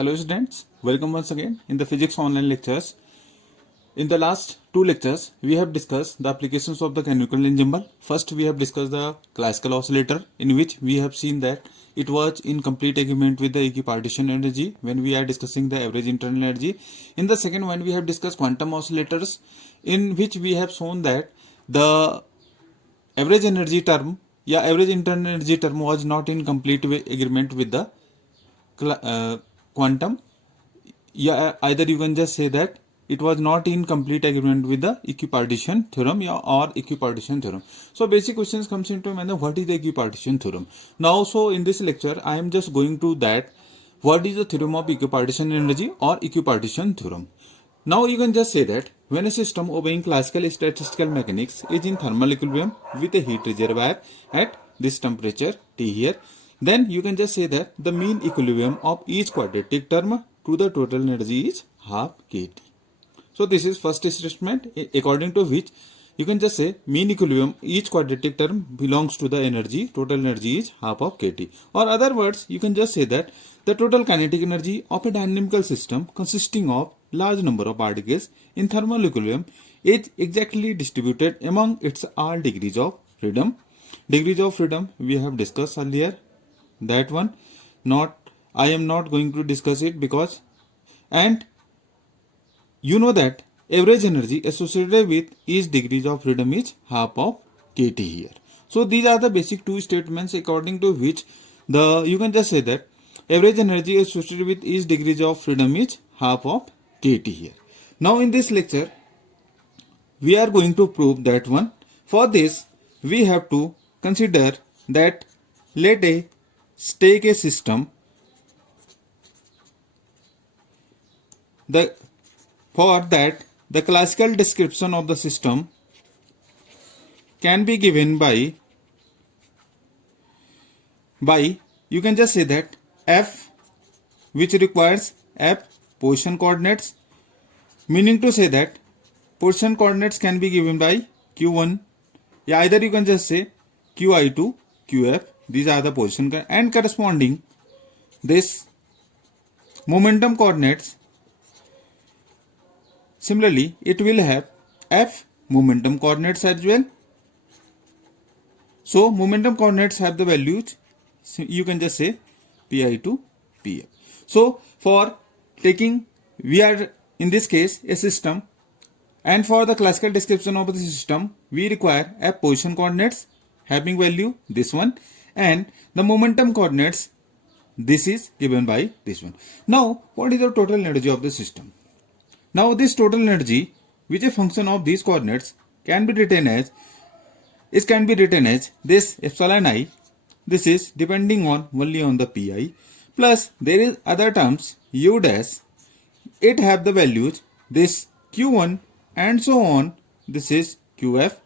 Hello students, welcome once again in the physics online lectures. In the last two lectures, we have discussed the applications of the canonical ensemble. First, we have discussed the classical oscillator, in which we have seen that it was in complete agreement with the equipartition energy when we are discussing the average internal energy. In the second one, we have discussed quantum oscillators, in which we have shown that the average energy term, average internal energy term was not in complete agreement with the quantum. Either you can just say that it was not in complete agreement with the equipartition theorem or equipartition theorem. So basic questions comes into mind, what is the equipartition theorem? Now, so in this lecture, I am just going to that what is the theorem of equipartition energy or equipartition theorem. Now you can just say that when a system obeying classical statistical mechanics is in thermal equilibrium with a heat reservoir at this temperature T here, then you can just say that the mean equilibrium of each quadratic term to the total energy is half kT. So this is first statement, according to which you can just say mean equilibrium each quadratic term belongs to the energy, total energy is half of kT. Or other words, you can just say that the total kinetic energy of a dynamical system consisting of large number of particles in thermal equilibrium is exactly distributed among its all degrees of freedom. Degrees of freedom we have discussed earlier. That one, I am not going to discuss it because, and you know that average energy associated with each degrees of freedom is half of kT here. So these are the basic two statements according to which you can just say that average energy associated with each degrees of freedom is half of kT here. Now in this lecture, we are going to prove that one. For this, we have to consider that let us take a system. For that, the classical description of the system can be given by you can just say that F, which requires F position coordinates, meaning to say that position coordinates can be given by Q1, either you can just say Qi2, Qf. These are the position and corresponding this momentum coordinates. Similarly, it will have F momentum coordinates as well. So momentum coordinates have the values, so you can just say Pi2, Pf. So for taking, we are in this case a system, and for the classical description of the system, we require F position coordinates having value this one, and the momentum coordinates, this is given by this one. Now, what is the total energy of the system? Now, this total energy, which is a function of these coordinates, can be written as this epsilon I. This is depending on only on the Pi, plus there is other terms U dash. It have the values this Q1 and so on. This is Qf,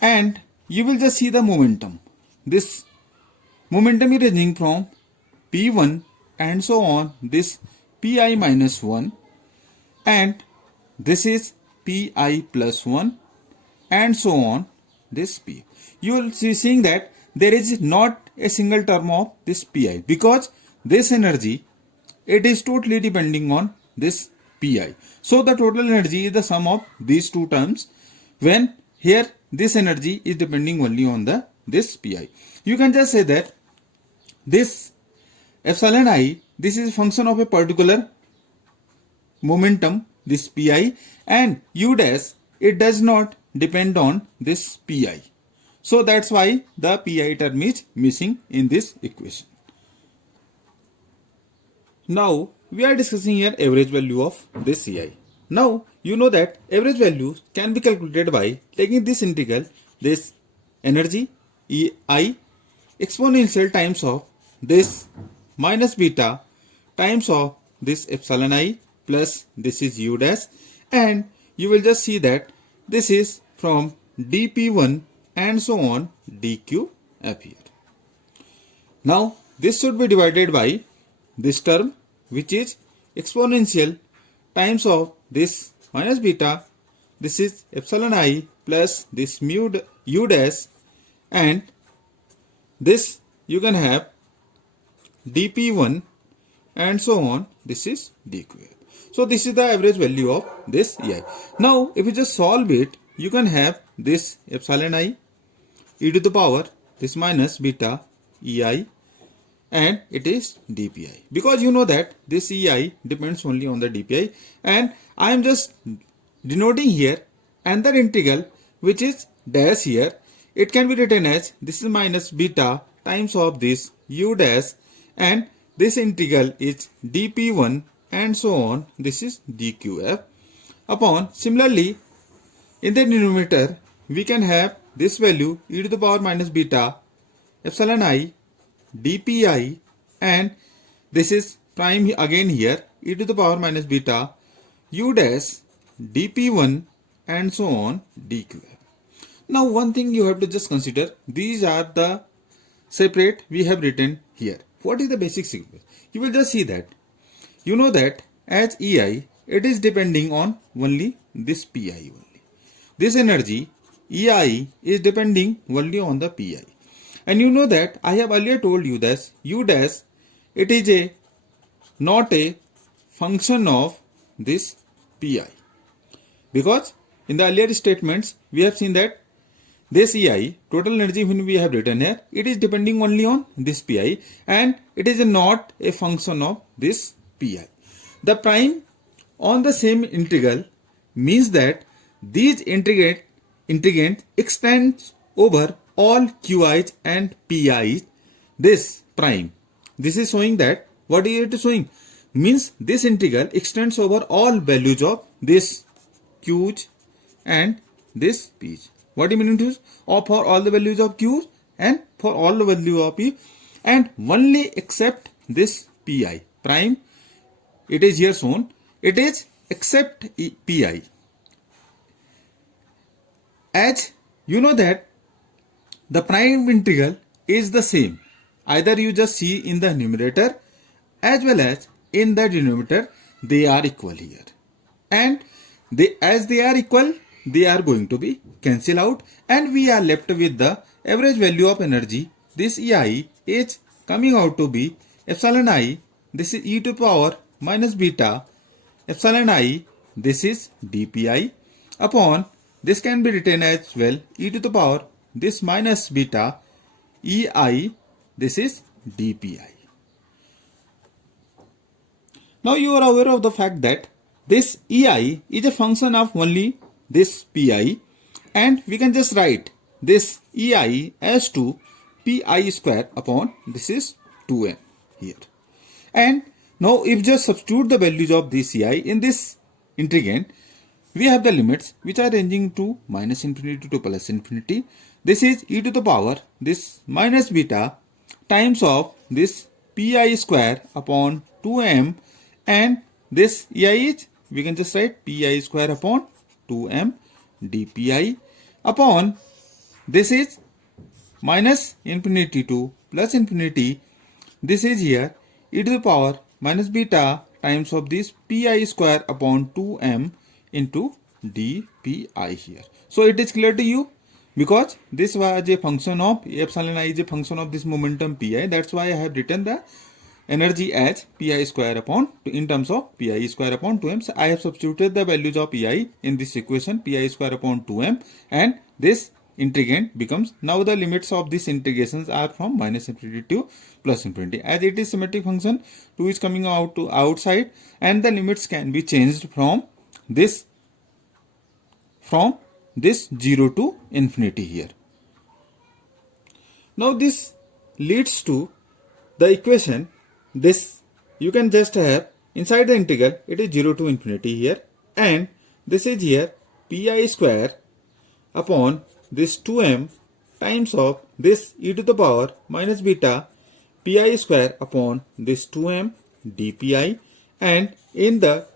and you will just see the momentum. This momentum is ranging from P1 and so on, this Pi minus 1, and this is Pi plus 1 and so on, this P. You will see seeing that there is not a single term of this Pi, because this energy, it is totally depending on this Pi. So the total energy is the sum of these two terms, when here this energy is depending only on this Pi. You can just say that this epsilon I, this is a function of a particular momentum, this Pi, and U dash, it does not depend on this Pi. So that's why the Pi term is missing in this equation. Now we are discussing here average value of this Ci. Now you know that average value can be calculated by taking this integral, this energy Ei exponential times of this minus beta times of this epsilon I plus this is U dash, and you will just see that this is from dp1 and so on dqf here. Now this should be divided by this term, which is exponential times of this minus beta, this is epsilon I plus this mu U dash, and this you can have dp1 and so on. This is dqf. So this is the average value of this EI. Now if you just solve it, you can have this epsilon I e to the power this minus beta EI, and it is dpi, because you know that this EI depends only on the dpi, and I am just denoting here another integral which is dash here. It can be written as this is minus beta times of this u dash, and this integral is dp1 and so on. This is dqf upon, similarly in the denominator we can have this value e to the power minus beta epsilon I dpi, and this is prime again here e to the power minus beta u dash dp1 and so on dqf. Now one thing you have to just consider, these are the separate we have written here. What is the basic sequence? You will just see that you know that as EI it is depending on only this pi only. This energy EI is depending only on the pi, and you know that I have earlier told you that u dash it is a not a function of this pi, because in the earlier statements we have seen that this EI total energy when we have written here, it is depending only on this pi, and it is not a function of this pi. The prime on the same integral means that these integrand extends over all qi's and pi's. This prime, this is showing that what is it showing? Means this integral extends over all values of this q's and this p's. What do you mean to use? Or for all the values of q's and for all the value of p, and only except this pi prime, it is here shown, it is except pi. As you know that the prime integral is the same, either you just see in the numerator as well as in the denominator, they are equal here, and as they are equal, they are going to be cancel out, and we are left with the average value of energy. This EI is coming out to be epsilon I, this is e to the power minus beta epsilon I, this is dpi upon, this can be written as well e to the power this minus beta EI, this is dpi. Now you are aware of the fact that this EI is a function of only this pi, and we can just write this EI as to pi square upon this is 2m here. And now if just substitute the values of this EI in this integrand, we have the limits which are ranging to minus infinity to plus infinity. This is e to the power this minus beta times of this pi square upon 2m, and this EI is, we can just write pi square upon 2m dpi upon, this is minus infinity to plus infinity, this is here e to the power minus beta times of this pi square upon 2m into dpi here. So it is clear to you, because this was a function of epsilon I is a function of this momentum pi, that's why I have written the energy as pi square upon, in terms of pi square upon 2m. So I have substituted the values of pi in this equation, pi square upon 2m, and this integrand becomes, now the limits of these integrations are from minus infinity to plus infinity. As it is symmetric function, 2 is coming out to outside, and the limits can be changed from this 0 to infinity here. Now this leads to the equation, this you can just have inside the integral, it is 0 to infinity here, and this is here pi square upon this 2m times of this e to the power minus beta pi square upon this 2m dpi, and in the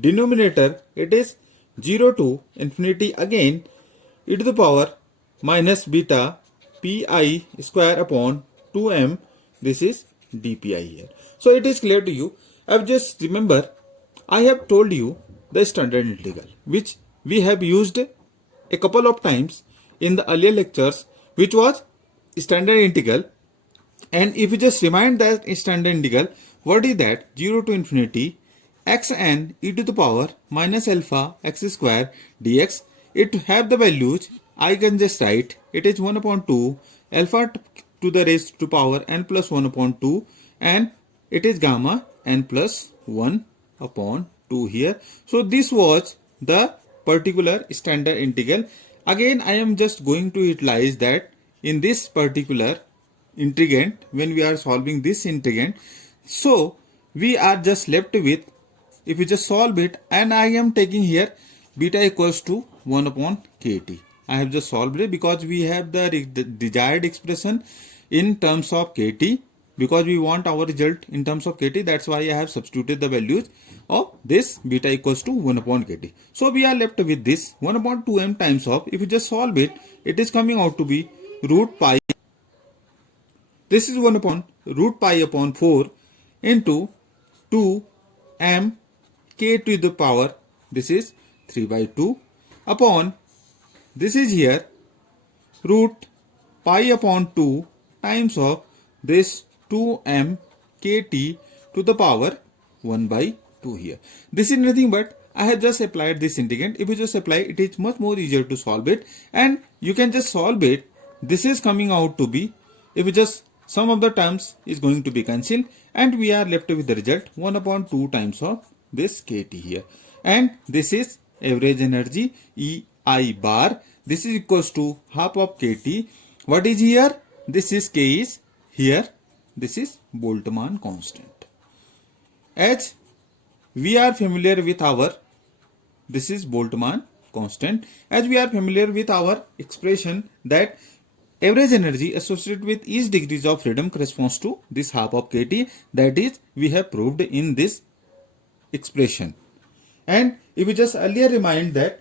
denominator it is 0 to infinity again e to the power minus beta pi square upon 2m, this is dpi here. So it is clear to you. I've just remember, I have told you the standard integral which we have used a couple of times in the earlier lectures, which was standard integral, and if you just remind that standard integral, What is that? 0 to infinity xn e to the power minus alpha x square dx. It have the values, I can just write it is 1 upon 2 alpha to the raised to power n plus 1 upon 2, and it is gamma n plus 1 upon 2 here. So this was the particular standard integral. Again, I am just going to utilize that in this particular integrand when we are solving this integrand. So we are just left with, if we just solve it, and I am taking here beta equals to 1 upon kt. I have just solved it because we have the desired expression in terms of kt, because we want our result in terms of kt. That's why I have substituted the values of this beta equals to 1 upon kt. So we are left with this 1 upon 2m times of, if you just solve it, it is coming out to be root pi. This is 1 upon root pi upon 4 into 2m k to the power, this is 3 by 2 upon, this is here root pi upon 2 times of this 2m kt to the power 1 by 2 here. This is nothing but I have just applied this integrand. If you just apply, it is much more easier to solve it, and you can just solve it. This is coming out to be, if you just sum of the terms is going to be cancelled, and we are left with the result 1 upon 2 times of this kt here, and this is average energy EI bar. This is equals to half of kt. What is here? This is k is here. This is Boltzmann constant. As we are familiar with our, this is Boltzmann constant, as we are familiar with our expression that average energy associated with each degrees of freedom corresponds to this half of kt, that is we have proved in this expression. And if you just earlier remind that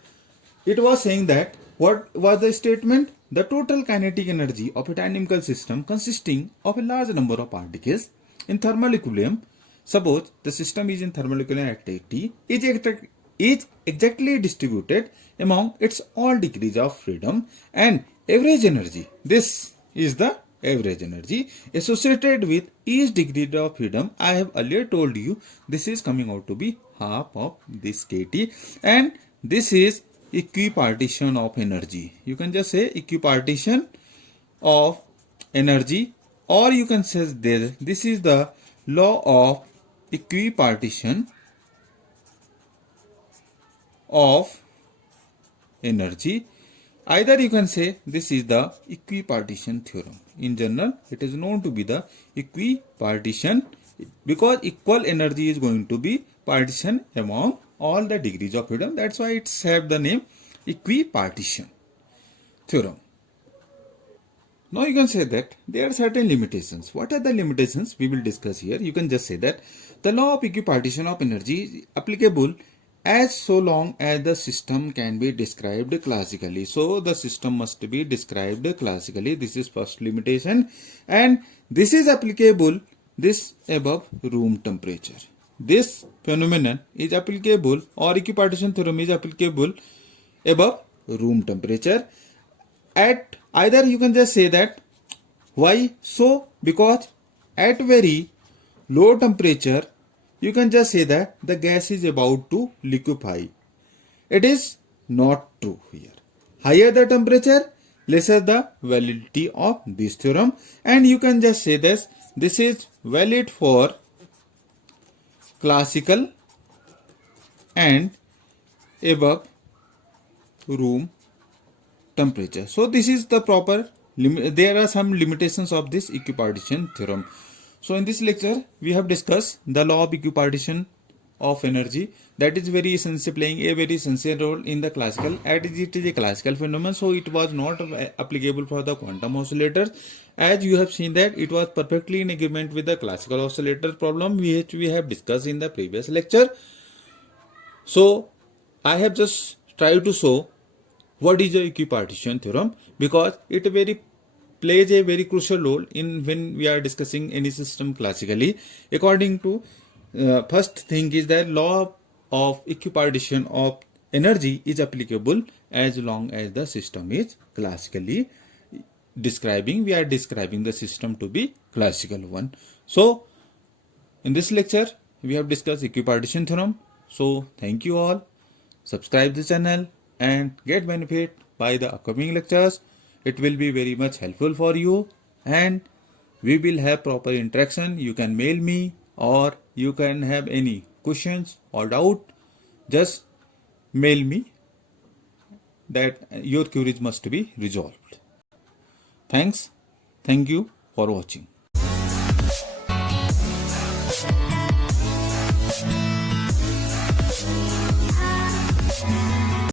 it was saying that, what was the statement? The total kinetic energy of a dynamical system consisting of a large number of particles in thermal equilibrium, suppose the system is in thermal equilibrium at T, is exactly distributed among its all degrees of freedom, and average energy, this is the average energy associated with each degree of freedom. I have earlier told you this is coming out to be half of this kt, and this is equipartition of energy. You can just say equipartition of energy, or you can say this is the law of equipartition of energy. Either you can say this is the equipartition theorem. In general, it is known to be the equipartition, because equal energy is going to be partition among all the degrees of freedom. That's why it's have the name equipartition theorem. Now you can say that there are certain limitations. What are the limitations? We will discuss here. You can just say that the law of equipartition of energy is applicable as so long as the system can be described classically. So the system must be described classically. This is first limitation, and this is applicable this above room temperature. This phenomenon is applicable, or equipartition theorem is applicable above room temperature. At either you can just say that, why so? Because at very low temperature you can just say that the gas is about to liquefy. It is not true here. Higher the temperature, lesser the validity of this theorem, and you can just say this is valid for classical and above room temperature. So this is the proper there are some limitations of this equipartition theorem. So in this lecture we have discussed the law of equipartition of energy, that is very essential, playing a very essential role in the classical, as it is a classical phenomenon, so it was not applicable for the quantum oscillators. As you have seen that it was perfectly in agreement with the classical oscillator problem which we have discussed in the previous lecture. So I have just tried to show what is the equipartition theorem, because it plays a very crucial role in when we are discussing any system classically. According to first thing is that law of equipartition of energy is applicable as long as the system is classically we are describing the system to be classical one. So In this lecture, we have discussed equipartition theorem. So thank you all. Subscribe the channel and get benefit by the upcoming lectures. It will be very much helpful for you and we will have proper interaction. You can mail me or you can have any questions or doubt. Just mail me that your queries must be resolved. Thanks. Thank you for watching.